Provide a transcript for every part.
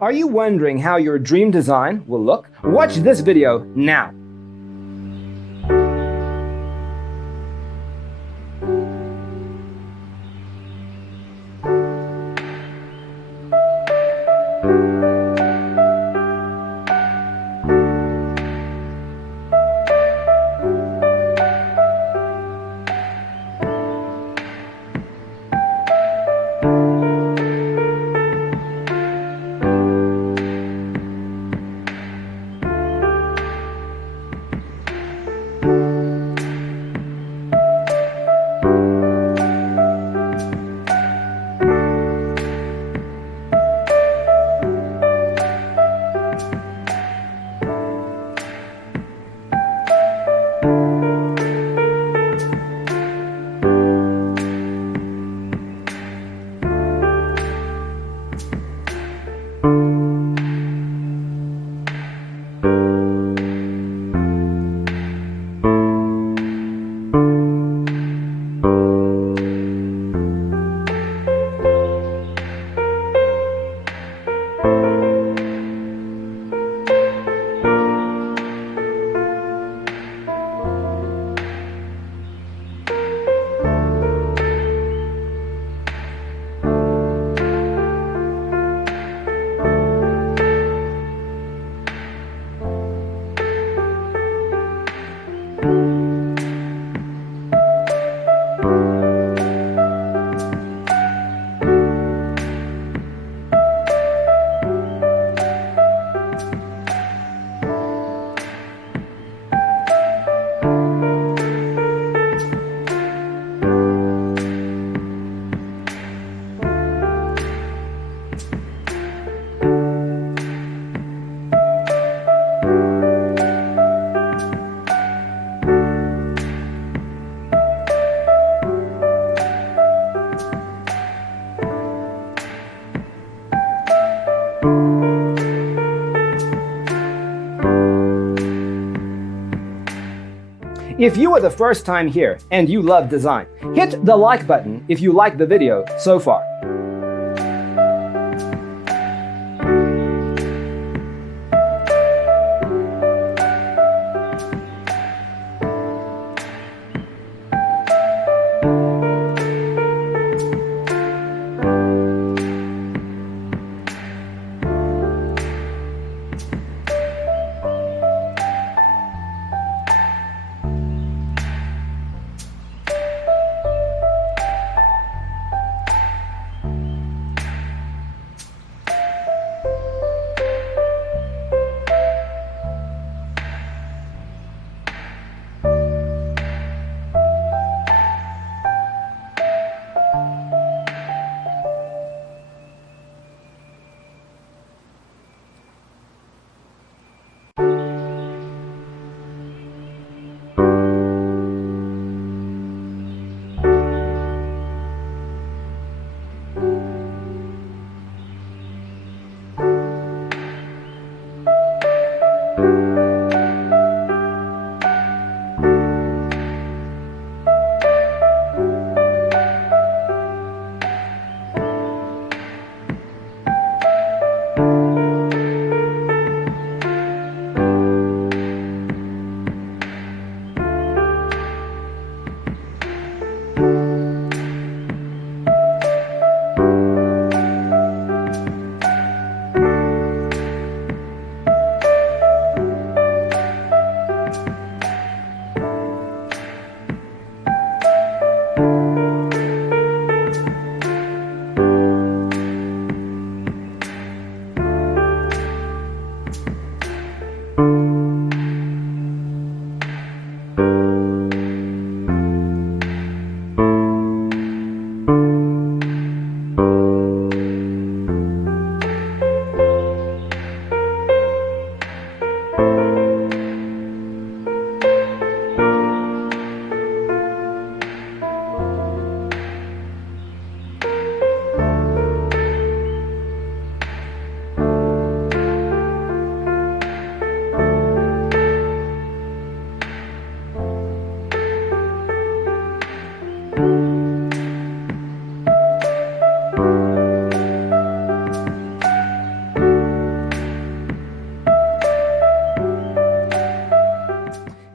Are you wondering how your dream design will look? Watch this video now. If you are the first time here and you love design, hit the like button if you like the video so far.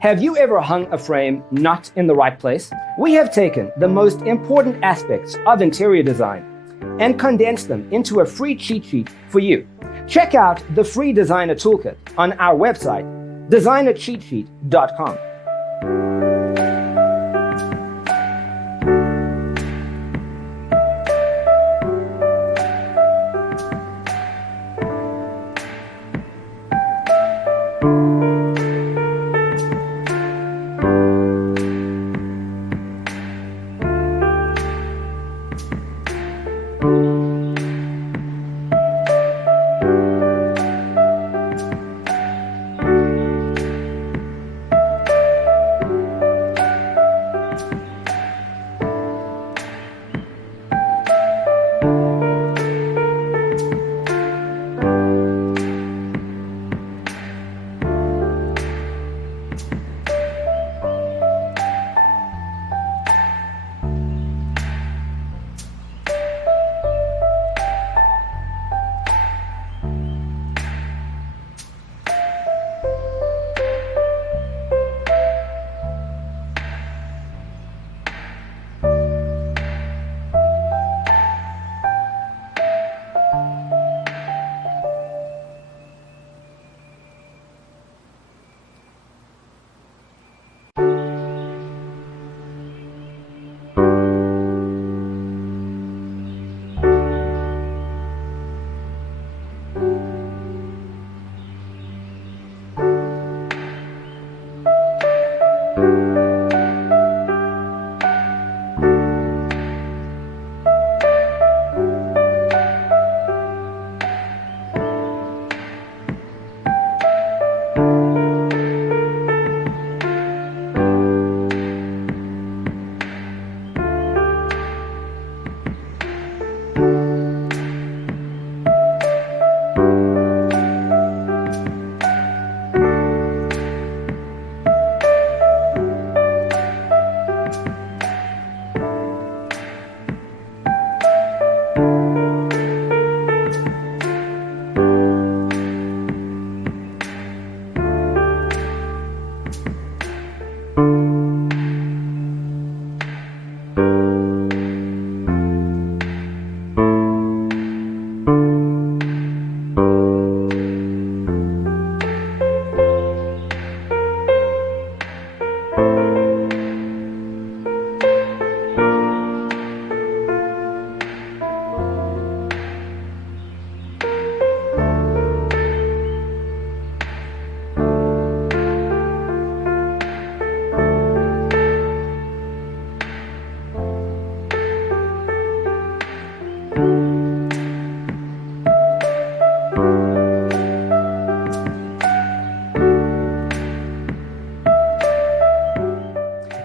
Have you ever hung a frame not in the right place? We have taken the most important aspects of interior design and condensed them into a free cheat sheet for you. Check out the free designer toolkit on our website, designercheatsheet.com.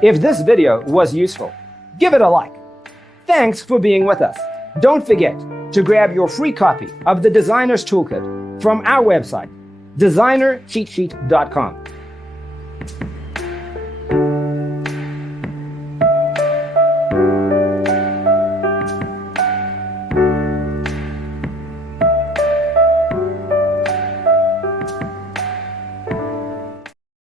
If this video was useful, give it a like. Thanks for being with us. Don't forget to grab your free copy of the Designer's Toolkit from our website, designercheatsheet.com.